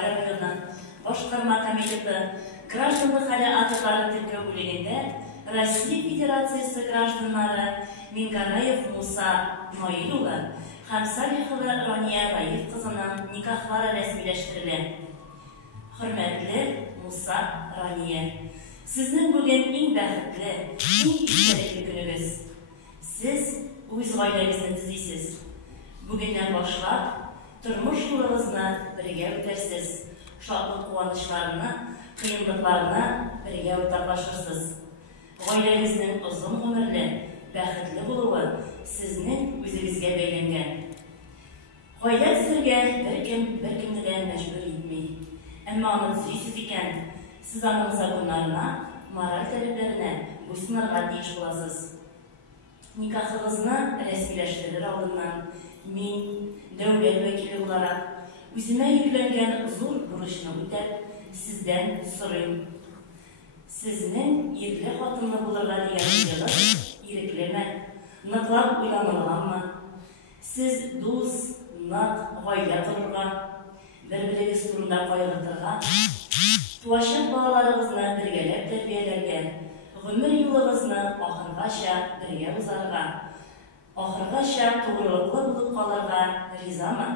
районынан Башкарма комитеты гражданлык хәле актларын теркәү бүлегендә Россия Федерациясе гражданнары Мингараев Муса Наил улы һәм Салихова Рания Раиф кызының никахлары рәсмиләштерелә. Хөрмәтле Муса Рания, сезнең бүген иң бәхетле, иң истәлекле көнегез. Сез үз гаиләгезне төзисез. Бүгеннән башлап тормыш юлыгызны бергә үтәрсез. Шатлык куанычларны, кыенлыкларны бергә уртаклашырсыз. Гаиләгезнең озын гомерле, бәхетле булуы сезнең үзегезгә бәйләнгән. Гаилә төзергә беркемне дә мәҗбүр итми. Әмма аны төзисез икән, сез аның законнарына, мораль таләпләренә буйсынырга тиеш буласыз. Никахыгызны рәсмиләштерер алдыннан мин, дәүләт вәкиле буларак, үземә йөкләнгән зур бурычны үтәп, сездән сорыйм. Сезнең ирле хатынлы булырга дигән уегыз иреклеме, ныклап уйланылганмы? Сез дус, нык гаилә корырга, бер-берегез турында кайгыртырга, туачак балаларыгызны бергәләп тәрбияләргә, гомер юлыгызны ахыргача бергә узарга, ахыргача тугрылыклы булып калырга ризамы?